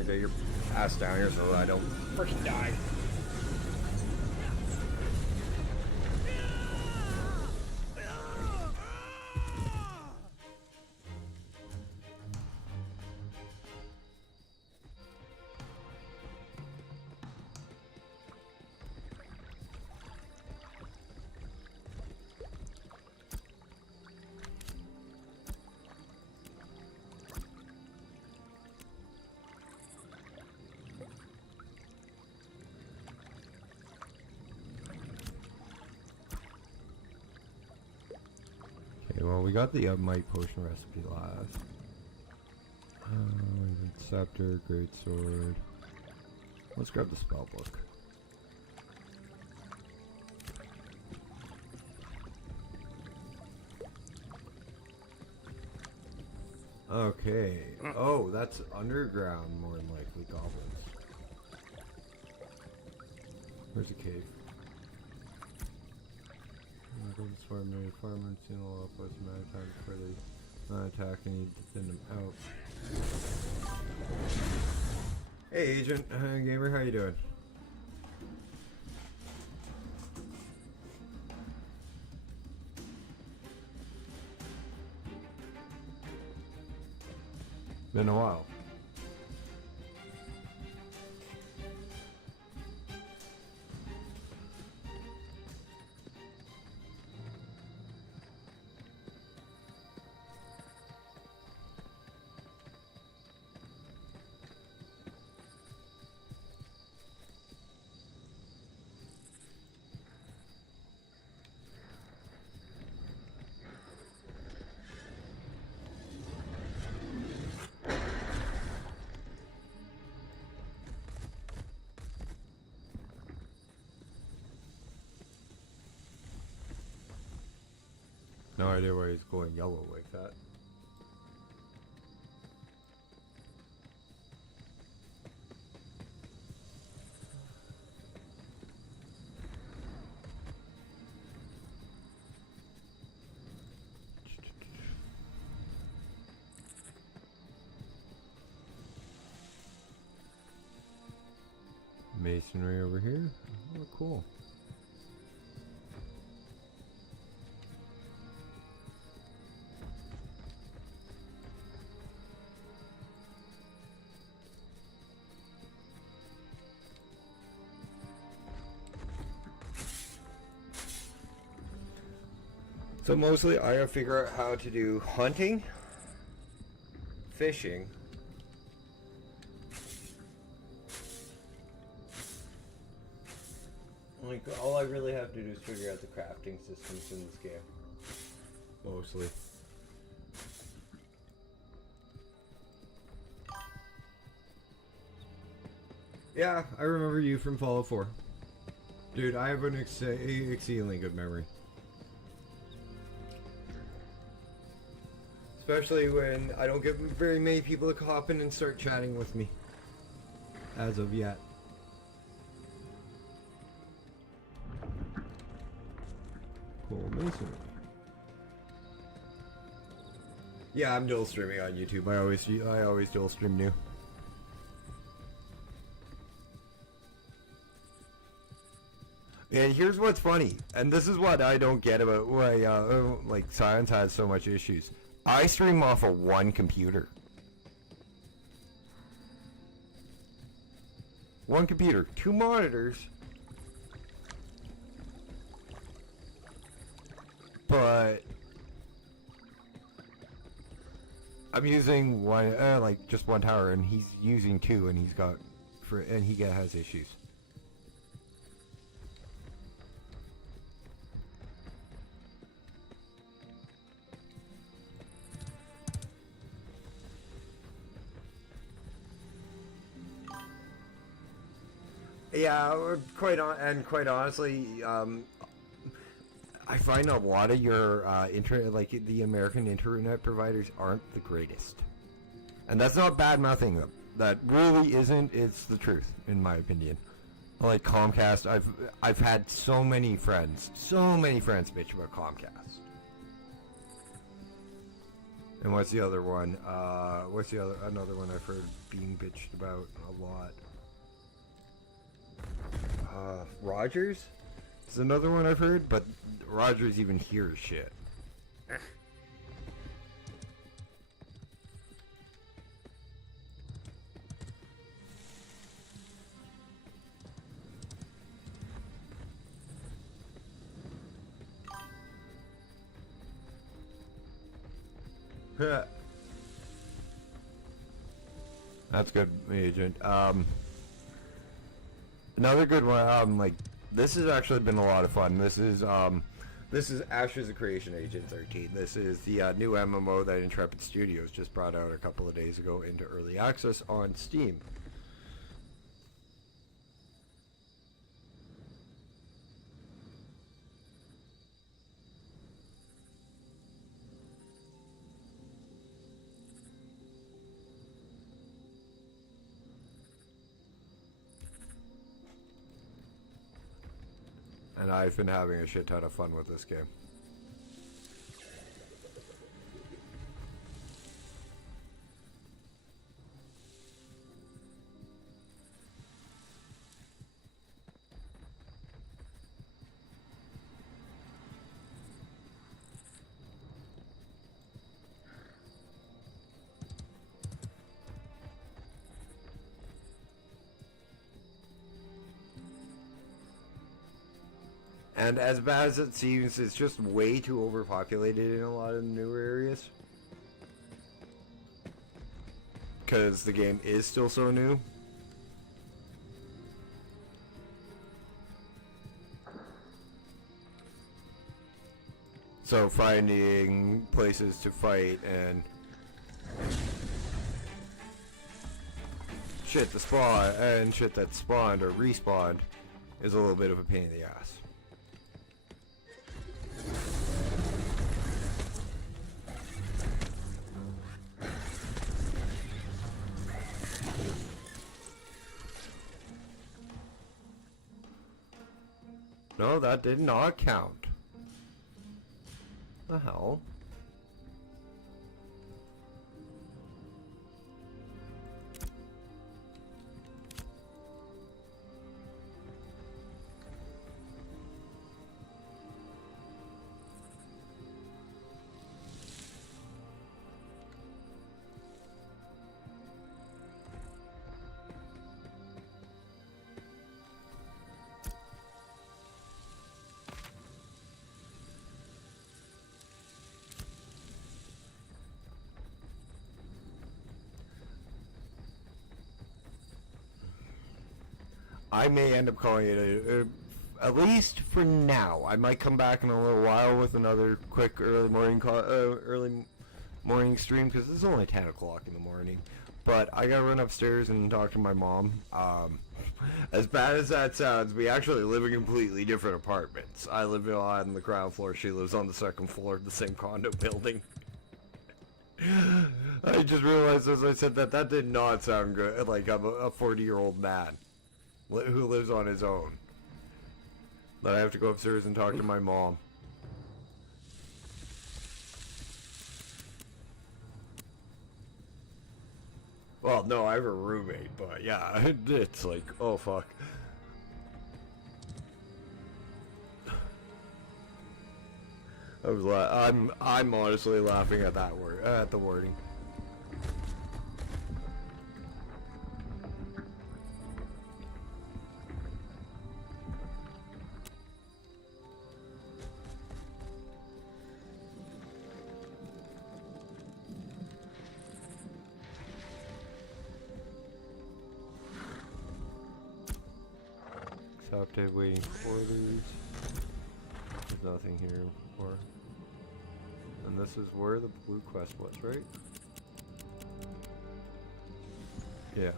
Alright, get your ass down here so I don't freaking die. Well, we got the Might Potion recipe last. Scepter, Great Sword. Let's grab the spell book. Okay. Oh, that's underground, more than likely goblins. Where's the cave? Farmer seen a lot of places many times before they attack and need to thin them out. Hey agent, gamer, how you doing? Been a while. No idea why he's going yellow like that. Masonry over here. Oh, cool. So mostly I gotta figure out how to do hunting, fishing, like all I really have to do is figure out the crafting systems in this game. Mostly. Yeah, I remember you from Fallout 4. Dude, I have an exceedingly good memory. Especially when I don't get very many people to hop in and start chatting with me. As of yet. Cool masonry. Yeah, I'm dual streaming on YouTube. I always dual stream new. And here's what's funny, and this is what I don't get about why like Science has so much issues. I stream off of one computer. One computer, 2 monitors. But I'm using one, like just one tower, and he's using 2, and he has issues. Yeah, quite honestly, I find a lot of your the American internet providers aren't the greatest, and that's not bad mouthing them. That really isn't. It's the truth, in my opinion. Like Comcast, I've had so many friends bitch about Comcast. And what's the other one? What's the other, another one I've heard being bitched about a lot? Rogers? Is another one I've heard, but Rogers even hears shit. That's good, Agent. Another good one. Like, this has actually been a lot of fun. This is Ashes of Creation Agent 13. This is the new MMO that Intrepid Studios just brought out a couple of days ago into early access on Steam. And I've been having a shit ton of fun with this game. And as bad as it seems, it's just way too overpopulated in a lot of the newer areas. Because the game is still so new. So finding places to fight and shit to spawn and shit that spawned or respawned is a little bit of a pain in the ass. No, that did not count. The hell? I may end up calling it at least for now. I might come back in a little while with another quick early morning stream because it's only 10 o'clock in the morning. But I gotta run upstairs and talk to my mom. As bad as that sounds, we actually live in completely different apartments. I live on the ground floor. She lives on the second floor of the same condo building. I just realized as I said that did not sound good. Like I'm a 40-year-old man who lives on his own. That I have to go upstairs and talk to my mom. Well, no, I have a roommate, but yeah, it's like, oh fuck. I'm honestly laughing at that word, at the wording. Accepted, waiting for these. There's nothing here before. And this is where the blue quest was, right? Yeah.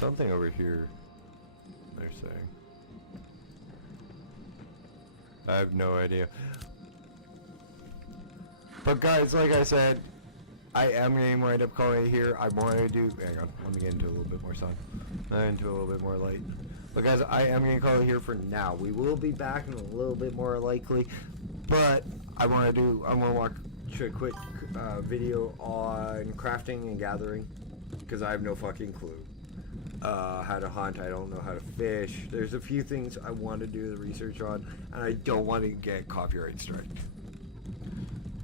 Something over here, they're saying. I have no idea. But guys, like I said, I am going to wind up calling it here. I want to do... Hang on, let me get into a little bit more sun. Into a little bit more light. But guys, I am going to call it here for now. We will be back in a little bit more likely, but I'm going to watch a quick video on crafting and gathering, because I have no fucking clue. How to hunt, I don't know how to fish. There's a few things I want to do the research on, and I don't want to get copyright striked,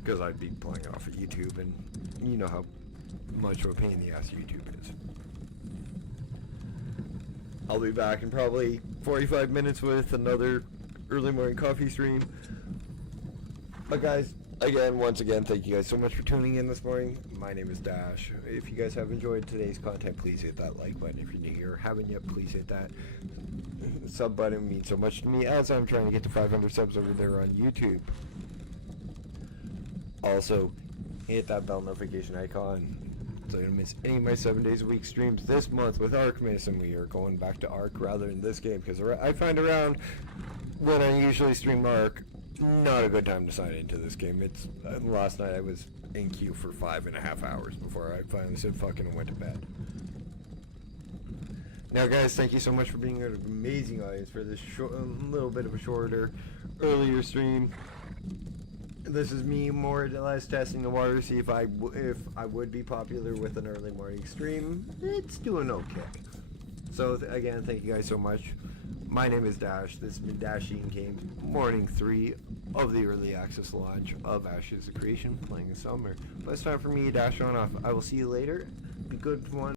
because I'd be playing it off of YouTube, and you know how much of a pain in the ass YouTube is. I'll be back in probably 45 minutes with another early morning coffee stream. But guys, once again, thank you guys so much for tuning in this morning. My name is Dash. If you guys have enjoyed today's content, please hit that like button. If you're new here or haven't yet, please hit that sub button. It means so much to me as I'm trying to get to 500 subs over there on YouTube. Also, hit that bell notification icon so you don't miss any of my 7 days a week streams this month with Archmiss, and we are going back to Arc rather than this game, because I find around when I usually stream Arc, not a good time to sign into this game. It's last night I was in queue for 5.5 hours before I finally said fucking and went to bed. Now guys, thank you so much for being an amazing audience for this little bit of a shorter, earlier stream. This is me more or less testing the water to see if I would be popular with an early morning stream. It's doing okay. So again, thank you guys so much. My name is Dash. This has been Dashing Games, Morning 3 of the early access launch of Ashes of Creation, playing in summer. But it's time for me to dash on off. I will see you later. Be good one.